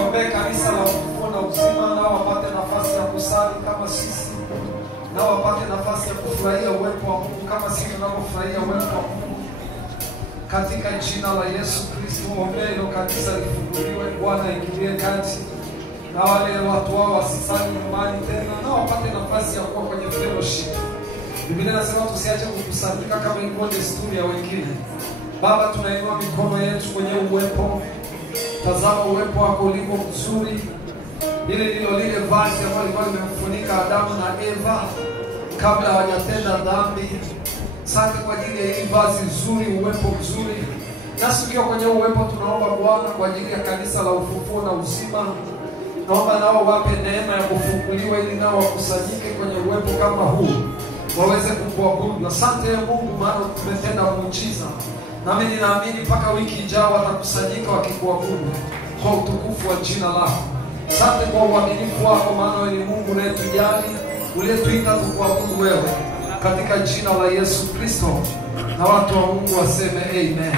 Niombee kanisa la ufufuo na uzima, nao wapate nafasi ya kusali kama sisi, nao wapate nafasi ya kufurahia uwepo wa Mungu kama sisi tunavyofurahia uwepo wa Mungu. Katika jina la Yesu Kristo, ombea hilo kanisa lifunguliwe. Bwana ingilie kati, na wale watu wao wasisali nyumbani tena, nao wapate nafasi ya kuwa kwenye fellowship. Biblia inasema tusiache kukusanyika kama ilivyo desturi ya wengine. Baba, tunainua mikono yetu kwenye uwepo. Tazama uwepo wako ulivyo mzuri. Hili ndilo lile vazi ambalo lilikuwa limemfunika Adamu na Eva kabla hawajatenda dhambi. Asante kwa ajili ya hili vazi zuri, uwepo mzuri. Nasi tukiwa kwenye uwepo tunaomba Bwana kwa ajili ya kanisa la ufufuo na uzima. Naomba nao wape neema ya kufunguliwa ili nao wakusanyike kwenye uwepo kama huu, waweze kukuabudu. Asante Mungu, maana tumetenda muujiza. Nami ninaamini mpaka wiki ijayo watakusanyika wakikuabudu kwa utukufu wa jina lako. Asante kwa uaminifu wako, maana wewe ni Mungu unayetujali, uliyetuita tukuabudu wewe, katika jina la Yesu Kristo. Na watu wa Mungu waseme amen.